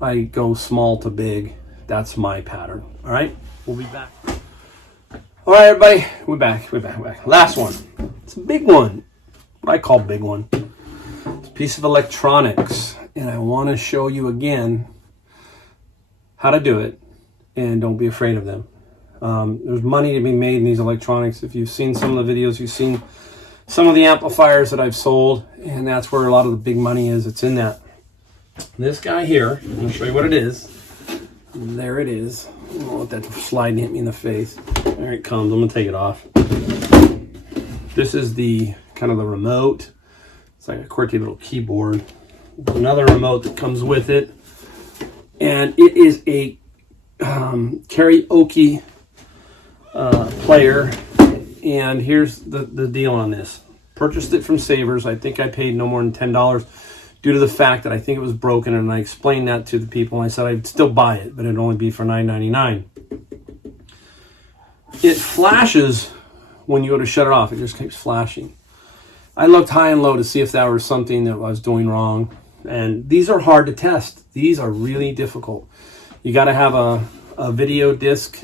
I go small to big. That's my pattern. All right, we'll be back. All right, everybody, we're back. Last one. It's a big one. What I call big one. It's a piece of electronics, and I want to show you again how to do it, and don't be afraid of them. There's money to be made in these electronics. If you've seen some of the videos, you've seen some of the amplifiers that I've sold, and that's where a lot of the big money is. It's in that. This guy here, I'll show you what it is. There it is. I don't want that to slide and hit me in the face. There it comes. I'm going to take it off. This is the kind of the remote. It's like a quirky little keyboard. There's another remote that comes with it, and it is a karaoke player. And here's the deal on this. Purchased it from Savers. I think I paid no more than $10 due to the fact that I think it was broken, and I explained that to the people. I said I'd still buy it, but it'd only be for $9.99. It flashes when you go to shut it off. It just keeps flashing. I looked high and low to see if that was something that I was doing wrong. And these are hard to test. These are really difficult. You got to have a video disc,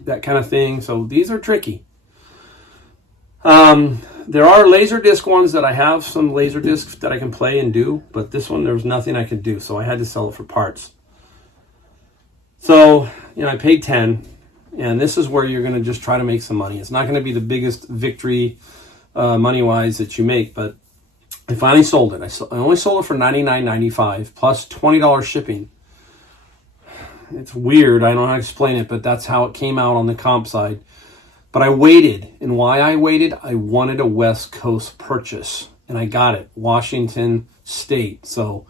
that kind of thing. So these are tricky. There are laser disc ones that I have, some laser discs that I can play and do, but this one, there was nothing I could do, so I had to sell it for parts. So, I paid 10, and this is where you're going to just try to make some money. It's not going to be the biggest victory money-wise that you make, but I finally sold it. I only sold it for $99.95 plus $20 shipping. It's weird. I don't know how to explain it, but that's how it came out on the comp side. But I waited, and why I waited, I wanted a West Coast purchase, and I got it, Washington State. So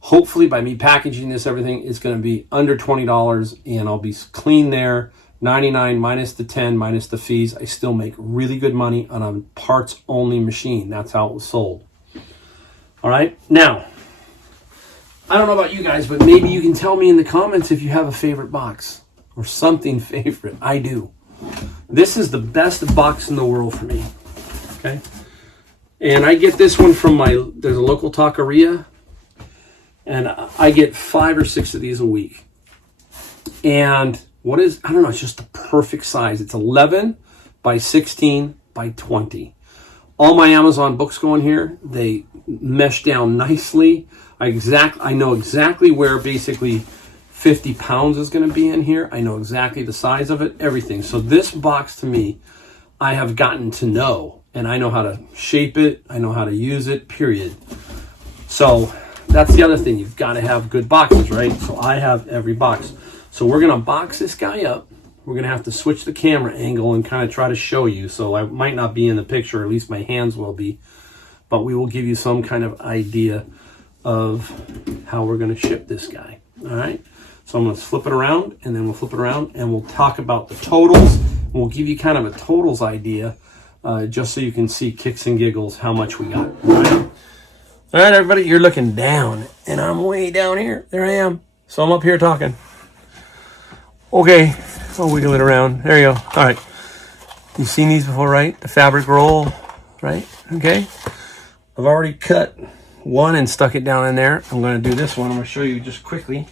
hopefully by me packaging this, everything is going to be under $20, and I'll be clean there. 99 minus the 10 minus the fees. I still make really good money on a parts-only machine. That's how it was sold. All right, now, I don't know about you guys, but maybe you can tell me in the comments if you have a favorite box or something favorite. I do. This is the best box in the world for me. Okay, and I get this one from there's a local taqueria, and I get 5 or 6 of these a week. And I don't know, it's just the perfect size. It's 11 by 16 by 20. All my Amazon books go in here. They mesh down nicely. I know exactly where basically 50 pounds is going to be in here. I know exactly the size of it, everything. So this box, to me, I have gotten to know, and I know how to shape it. I know how to use it, period. So that's the other thing. You've got to have good boxes, right? So I have every box. So we're going to box this guy up. We're going to have to switch the camera angle and kind of try to show you. So I might not be in the picture, or at least my hands will be. But we will give you some kind of idea of how we're going to ship this guy. All right? So I'm going to flip it around, and then we'll flip it around, and we'll talk about the totals. And we'll give you kind of a totals idea, just so you can see kicks and giggles how much we got. All right, everybody, you're looking down, and I'm way down here. There I am. So I'm up here talking. Okay, I'll wiggle it around. There you go. All right. You've seen these before, right? The fabric roll, right? Okay. I've already cut one and stuck it down in there. I'm going to do this one. I'm going to show you just quickly.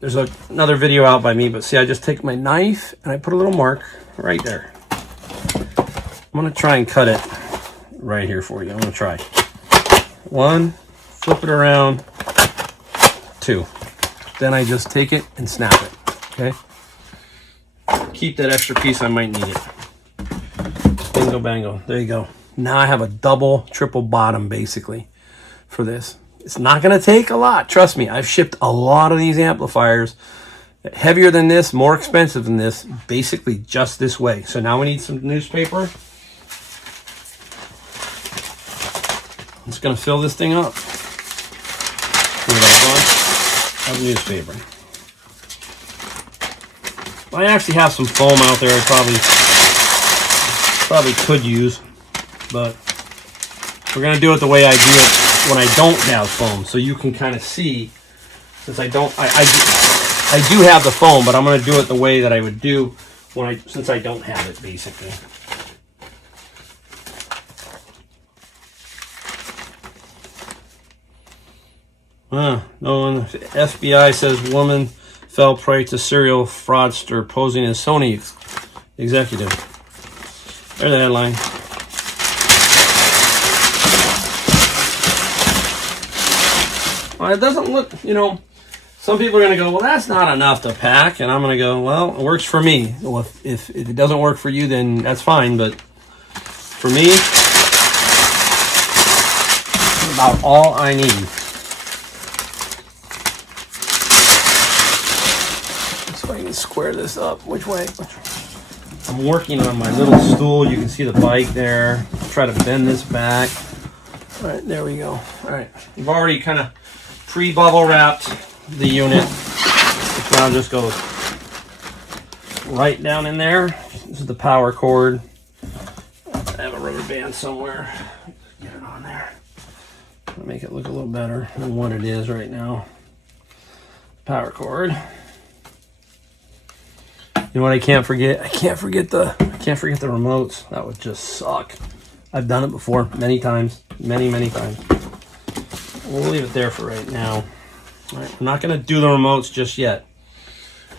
There's another video out by me, but see, I just take my knife and I put a little mark right there. I'm going to try and cut it right here for you. I'm going to try. 1, flip it around, 2. Then I just take it and snap it, okay? Keep that extra piece, I might need it. Bingo bango, there you go. Now I have a double, triple bottom basically for this. It's not gonna take a lot, trust me. I've shipped a lot of these amplifiers, heavier than this, more expensive than this, basically just this way. So now we need some newspaper. I'm just gonna fill this thing up with a bunch of newspaper. I actually have some foam out there I probably could use, but we're gonna do it the way I do it when I don't have foam, so you can kind of see. Since I do have the foam, but I'm gonna do it the way that I would do since I don't have it, basically. No one. FBI says woman fell prey to serial fraudster posing as Sony executive. There's the headline. Well, it doesn't look, some people are going to go, well, that's not enough to pack. And I'm going to go, well, it works for me. Well, if it doesn't work for you, then that's fine. But for me, it's about all I need. So I can square this up. Which way? I'm working on my little stool. You can see the bike there. I'll try to bend this back. All right, there we go. All right, we've already kind of pre-bubble wrapped the unit, which now just goes right down in there. This is the power cord. I have a rubber band somewhere. Get it on there. I'll make it look a little better than what it is right now. Power cord. You know what I can't forget? I can't forget the remotes. That would just suck. I've done it before many times, many times. We'll leave it there for right now. All right, I'm not going to do the remotes just yet.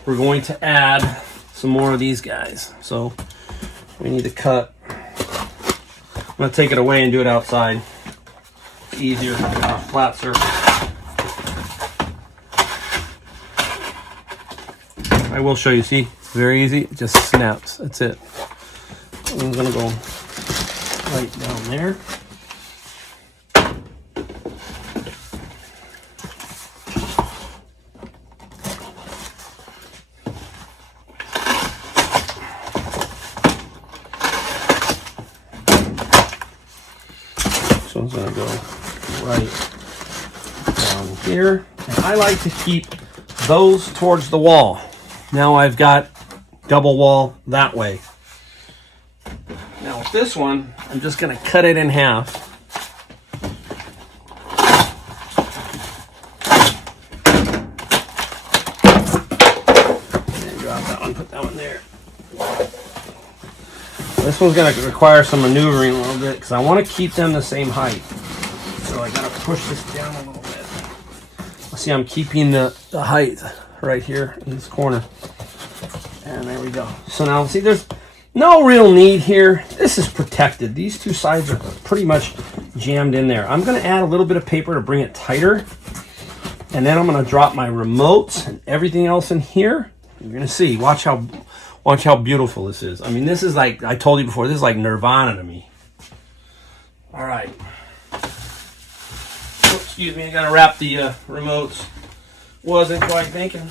We're going to add some more of these guys. So we need to cut. I'm going to take it away and do it outside. It's easier on a flat surface. I will show you. See, it's very easy. It just snaps. That's it. I'm going to go right down there. This one's going to go right down here. And I like to keep those towards the wall. Now I've got double wall that way. Now with this one, I'm just going to cut it in half. And drop that one, put that one there. This one's going to require some maneuvering a little bit because I want to keep them the same height. So I got to push this down a little bit. See, I'm keeping the height right here in this corner. And there we go. So now, see, there's no real need here. This is protected. These two sides are pretty much jammed in there. I'm going to add a little bit of paper to bring it tighter. And then I'm going to drop my remotes and everything else in here. You're going to see. Watch how beautiful this is. I mean, this is like, I told you before, this is like nirvana to me. All right. Oops, excuse me, I got to wrap the remotes. Wasn't quite thinking.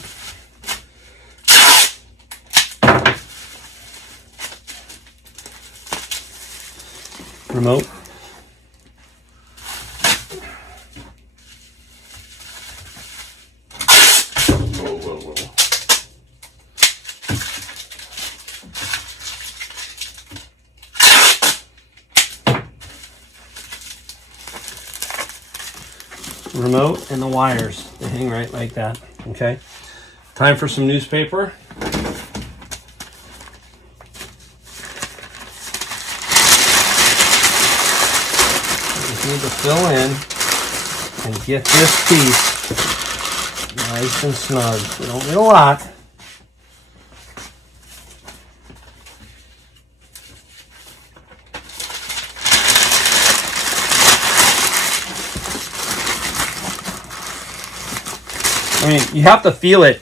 Remote. Whoa. Remote and the wires. They hang right like that. Okay. Time for some newspaper. Need to fill in and get this piece nice and snug. We don't need a lot. I mean, you have to feel it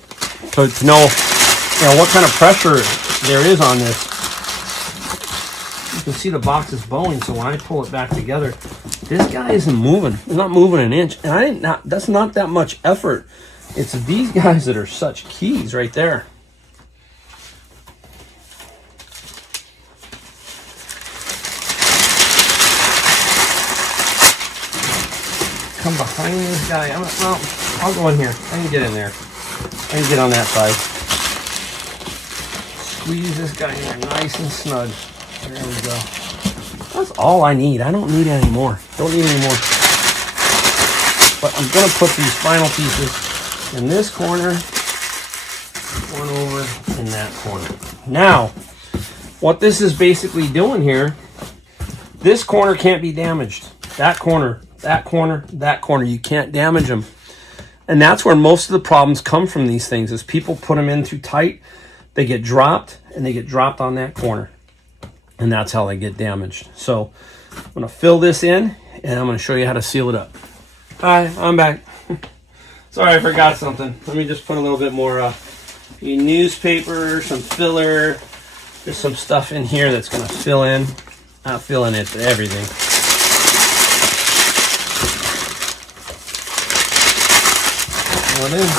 to know, what kind of pressure there is on this. You can see the box is bowing, so when I pull it back together, this guy isn't moving. It's not moving an inch, and that's not that much effort. It's these guys that are such keys right there. Come behind this guy. I'll go in here. I can get in there. I can get on that side. Squeeze this guy in there nice and snug. There we go. That's all I need. I don't need any more. Don't need any more. But I'm going to put these final pieces in this corner, one over in that corner. Now, what this is basically doing here, this corner can't be damaged. That corner, that corner, that corner, you can't damage them. And that's where most of the problems come from these things, is people put them in too tight, they get dropped, and they get dropped on that corner. And that's how they get damaged. So I'm going to fill this in, and I'm going to show you how to seal it up. Hi, I'm back. Sorry, I forgot something. Let me just put a little bit more newspaper, some filler. There's some stuff in here that's going to fill in. Not fill in it, but everything. Fill it in.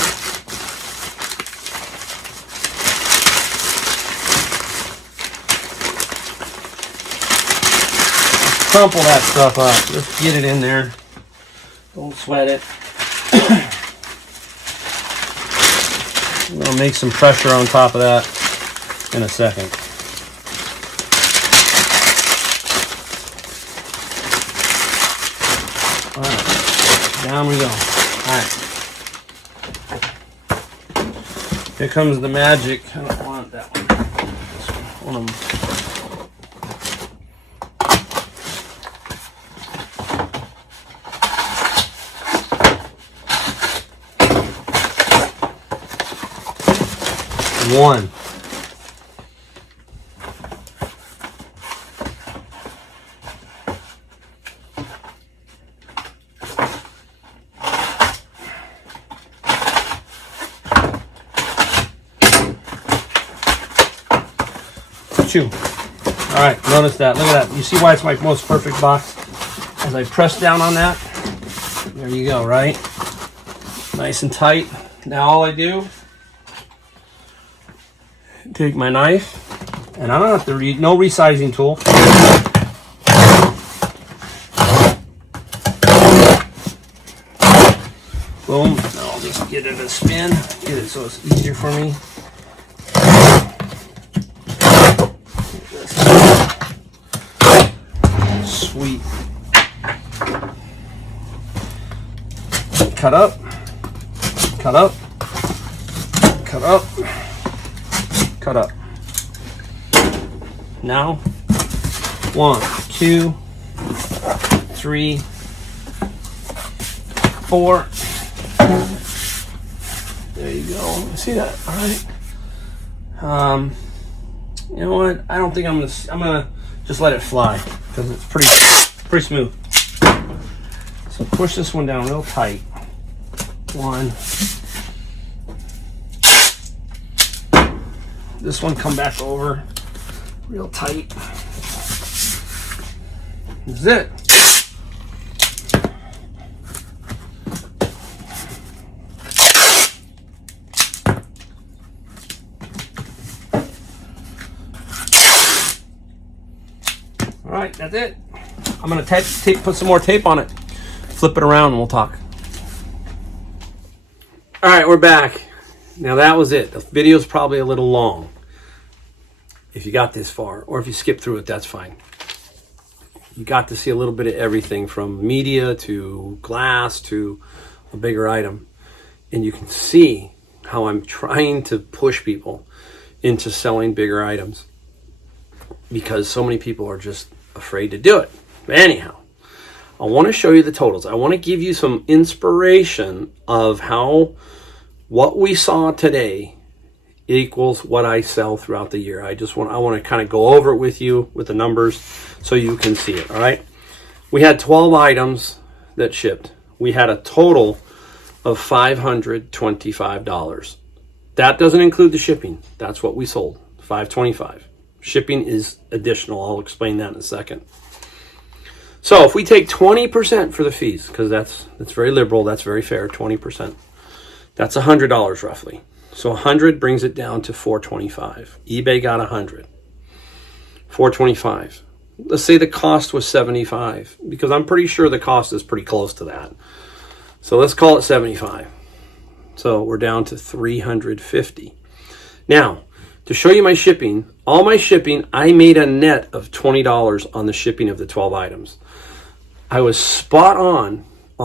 Crumple that stuff up. Just get it in there. Don't sweat it. I'm going to make some pressure on top of that in a second. Alright, down we go. Alright. Here comes the magic. I don't want that one. This one. One of them. One. Two. All right, notice that. Look at that. You see why it's my most perfect box? As I press down on that, there you go, right? Nice and tight. Now all I do, take my knife, and I don't have to read, no resizing tool. Boom. Now I'll just get it a spin, get it so it's easier for me. Sweet. Cut up, cut up, cut up. Cut up. Now, 1, 2, 3, 4. There you go. See that? All right. You know what? I don't think I'm gonna just let it fly because it's pretty smooth. So push this one down real tight. 1. This one come back over real tight. This is it. All right, that's it. I'm gonna put some more tape on it. Flip it around and we'll talk. All right, we're back. Now that was it. The video's probably a little long. If you got this far, or if you skip through it, that's fine. You got to see a little bit of everything from media to glass to a bigger item. And you can see how I'm trying to push people into selling bigger items because so many people are just afraid to do it. But anyhow, I want to show you the totals. I want to give you some inspiration of how what we saw today equals what I sell throughout the year. I want to kind of go over it with you with the numbers so you can see it. All right. We had 12 items that shipped. We had a total of $525. That doesn't include the shipping. That's what we sold, $525. Shipping is additional. I'll explain that in a second. So if we take 20% for the fees, because that's very liberal, that's very fair, 20%. That's $100 roughly. So 100 brings it down to $425. eBay got 100. $425. Let's say the cost was $75, because I'm pretty sure the cost is pretty close to that. So let's call it $75. So we're down to $350. Now, to show you my shipping, all my shipping, I made a net of $20 on the shipping of the 12 items. I was spot on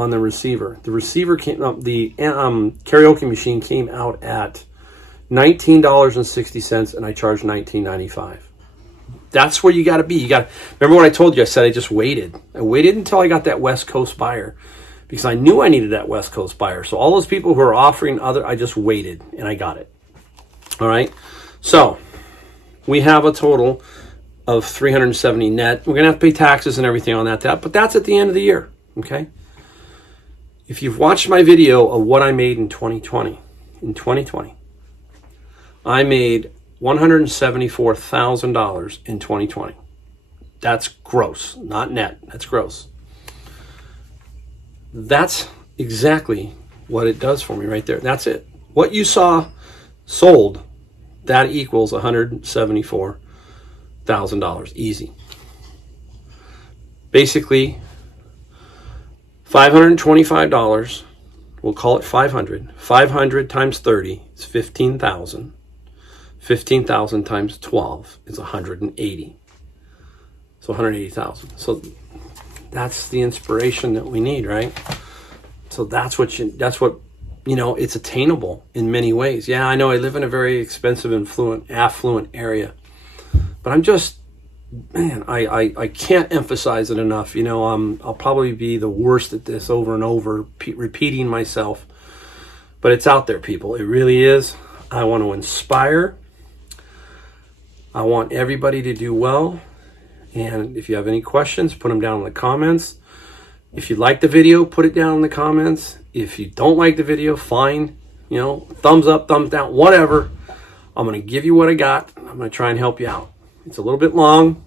the receiver. The receiver came up, the karaoke machine came out at $19.60, and I charged $19.95. That's where you got to be. You got to remember what I told you. I said I just waited. I waited until I got that West Coast buyer, because I knew I needed that West Coast buyer. So all those people who are offering I just waited and I got it. All right. So we have a total of $370 net. We're going to have to pay taxes and everything on that, but that's at the end of the year. Okay. If you've watched my video of what I made in 2020, I made $174,000 in 2020. That's gross, not net. That's gross. That's exactly what it does for me right there. That's it. What you saw sold, that equals $174,000. Easy. Basically, $525. We'll call it 500. 500 times 30 is 15,000. 15,000 times 12 is 180. So 180,000. So that's the inspiration that we need, right? So that's what it's attainable in many ways. Yeah, I know I live in a very expensive, affluent area, but I'm just, man, I can't emphasize it enough. I'll probably be the worst at this over and over, repeating myself, but it's out there, people. It really is. I want to inspire. I want everybody to do well. And if you have any questions, put them down in the comments. If you like the video, put it down in the comments. If you don't like the video, fine. Thumbs up, thumbs down, whatever. I'm going to give you what I got. I'm going to try and help you out. It's a little bit long.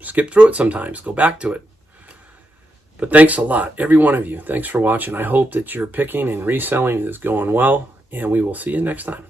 Skip through it sometimes. Go back to it. But thanks a lot, every one of you. Thanks for watching. I hope that your picking and reselling is going well, and we will see you next time.